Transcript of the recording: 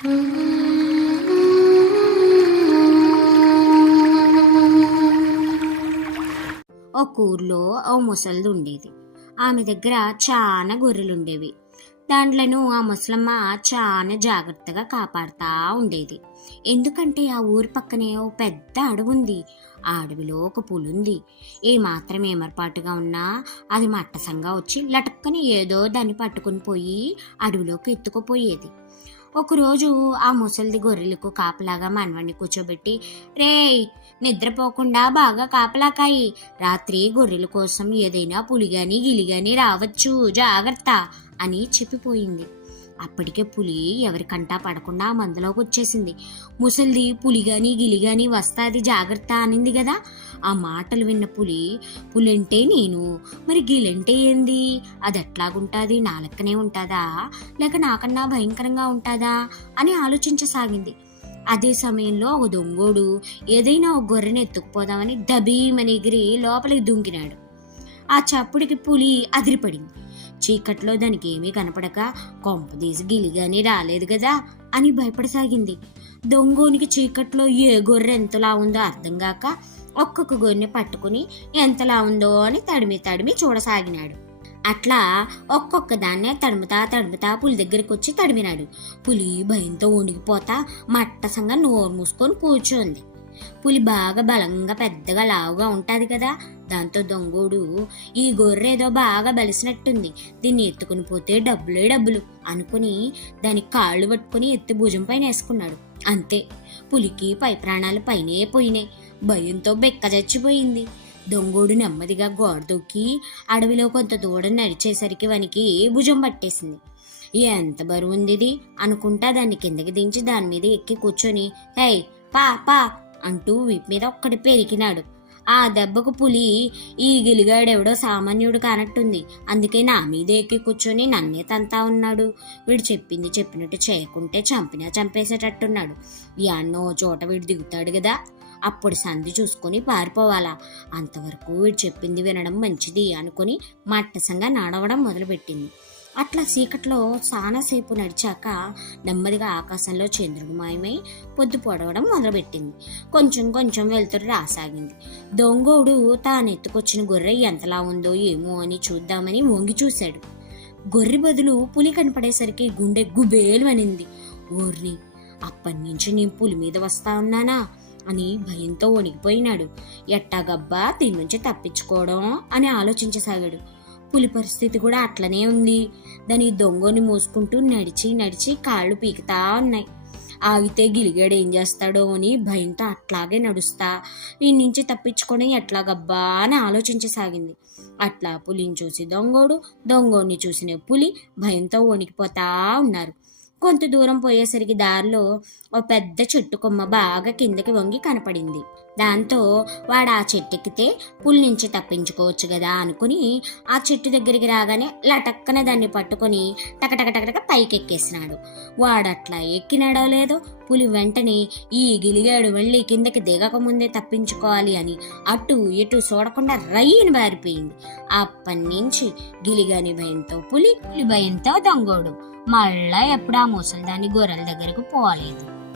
ఒక ఊర్లో ఓ ముసలిది ఉండేది. ఆమె దగ్గర చాలా గొర్రెలు ఉండేవి దాంట్లను ఆ ముసలమ్మ చాలా జాగ్రత్తగా కాపాడుతూ ఉండేది. ఎందుకంటే ఆ ఊరి పక్కనే ఓ పెద్ద అడవి ఉంది ఆ అడవిలో ఒక పులుంది. ఏ మాత్రం ఏమరపాటుగా ఉన్నా అది మట్టసంగా వచ్చి లటక్కని ఏదో దాన్ని పట్టుకుని పోయి అడవిలోకి ఎత్తుకుపోయేది. ఒకరోజు ఆ ముసలిది గొర్రెలకు కాపలాగా మనవణ్ణి కూర్చోబెట్టి రేయ్ నిద్రపోకుండా బాగా కాపలాకాయి. రాత్రి గొర్రెల కోసం ఏదైనా పులిగాని గిలిగాని రావచ్చు. జాగ్రత్త అని చెప్పిపోయింది. అప్పటికే పులి ఎవరికంటా పడకుండా మందులోకి వచ్చేసింది. ముసలిది పులిగాని గిలిగాని వస్తాది జాగ్రత్త అనింది కదా ఆ మాటలు విన్న పులి పులంటే నేను మరి గిలంటే ఏంది? అది ఎట్లాగుంటుంది? నా లెక్కనే ఉంటుందా? లేక నాకన్నా భయంకరంగా ఉంటుందా? అని ఆలోచించసాగింది. అదే సమయంలో ఒక దొంగోడు ఏదైనా ఒక గొర్రెని ఎత్తుకుపోదామని దబీమని ఎగిరి లోపలికి దుంకినాడు. ఆ చప్పుడికి పులి అదిరిపడింది. చీకట్లో దానికి ఏమీ కనపడక కొంపదీసి గిలిగాని రాలేదు కదా అని భయపడసాగింది. దొంగోనికి చీకట్లో ఏ గొర్రె ఎంతలా ఉందో అర్థం కాక ఒక్కొక్క గొర్రెని పట్టుకుని ఎంతలా ఉందో అని తడిమి తడిమి చూడసాగినాడు. అట్లా ఒక్కొక్క దాన్నే తడుముతా తడుముతా పులి దగ్గరికి వచ్చి తడిమినాడు. పులి భయంతో వణికిపోతా మట్టసంగా నోరు మూసుకొని కూర్చోంది. పులి బాగా బలంగా పెద్దగా లావుగా ఉంటుంది కదా. దాంతో దొంగోడు ఈ గొర్రె ఏదో బాగా బలిసినట్టుంది దీన్ని ఎత్తుకుని పోతే డబ్బులే డబ్బులు అనుకుని దాని కాళ్ళు పట్టుకుని ఎత్తి భుజం పైన వేసుకున్నాడు. అంతే పులికి పై ప్రాణాలు పైనే పోయినాయి. భయంతో బెక్క చచ్చిపోయింది. దొంగోడు నెమ్మదిగా గోడ దొక్కి అడవిలో కొంత దూరం నడిచేసరికి వానికి భుజం పట్టేసింది. ఎంత బరువు ఉంది ఇది అనుకుంటా దాన్ని కిందకి దించి దాని మీద ఎక్కి కూర్చొని హై పా పా అంటూ వీపు మీద ఒక్కటి పెరికినాడు. ఆ దెబ్బకు పులి ఈ గిలిగాడెవడో సామాన్యుడు కానట్టుంది. అందుకే నా మీద ఎక్కి కూర్చొని నన్నే తంతా ఉన్నాడు. వీడు చెప్పింది చెప్పినట్టు చేయకుంటే చంపినా చంపేసేటట్టున్నాడు. యాన్నో చోట వీడు దిగుతాడు కదా అప్పుడు సంధి చూసుకొని పారిపోవాలా. అంతవరకు వీడు చెప్పింది వినడం మంచిది అనుకుని మట్టసంగా నడవడం మొదలుపెట్టింది. అట్లా చీకట్లో చాలాసేపు నడిచాక నెమ్మదిగా ఆకాశంలో చంద్రుడు మాయమై పొద్దు పొడవడం మొదలుపెట్టింది. కొంచెం కొంచెం వెళ్తురు రాసాగింది. దొంగోడు తాను ఎత్తుకొచ్చిన గొర్రె ఎంతలా ఉందో ఏమో అని చూద్దామని వంగి చూశాడు. గొర్రె బదులు పులి కనపడేసరికి గుండె గుబేలు అనింది ఊర్ని అప్పటి నుంచి నేను పులి మీద వస్తా ఉన్నానా? అని భయంతో వణికిపోయినాడు. ఎట్టాగబ్బా దీని నుంచి తప్పించుకోవడం? అని ఆలోచించసాగాడు. పులి పరిస్థితి కూడా అట్లనే ఉంది. దాని దొంగని మోసుకుంటూ నడిచి నడిచి కాళ్ళు పీకుతా ఉన్నాయి. ఆగితే గిలిగాడు ఏం చేస్తాడో అని భయంతో అట్లాగే నడుస్తా. ఈ నుంచి తప్పించుకొని ఎట్లాగబ్బా అని ఆలోచించసాగింది. అట్లా పులిని చూసి దొంగోడు దొంగోడిని చూసిన పులి భయంతో వణికిపోతా ఉన్నారు. కొంత దూరం పోయేసరికి దారిలో ఓ పెద్ద చెట్టు కొమ్మ బాగా కిందకి వంగి కనపడింది. దాంతో వాడు ఆ చెట్టు ఎక్కితే పులి నుంచి తప్పించుకోవచ్చు కదా అనుకుని ఆ చెట్టు దగ్గరికి రాగానే లటక్కన దాన్ని పట్టుకొని టకటకటకటక పైకి ఎక్కేసినాడు వాడట్లా ఎక్కినాడో లేదో పులి వెంటనే ఈ గిలిగాడు వెళ్ళి కిందకి దిగక ముందే తప్పించుకోవాలి అని అటు ఇటు చూడకుండా రయ్యని బారిపోయింది. అప్పటి నుంచి గిలిగాని భయంతో పులి పులి భయంతో దొంగోడు. మళ్ళా ఎప్పుడు ఆ ముసలిదాని గొర్రెల దగ్గరకు పోలేదు.